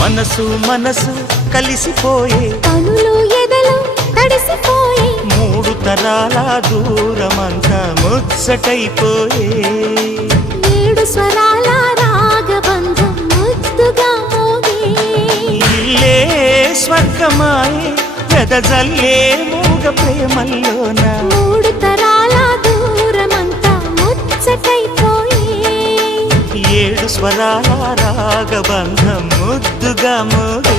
మనసు మనసు కలిసిపోయే కనులు ఎదలు తడిసిపోయే మూడు తరాల దూరమంతా ముచ్చటైపోయే ఏడు స్వరాల రాగబంధం ముద్దుగా మోగే ఇల్లే స్వర్గమాయే ఎదజల్లే మూగ ప్రేమల్లోన మూడు తరాల దూరమంతా ముచ్చటైపోయే ఏడు స్వరాల రాగబంధం ముద్దుగా మోగే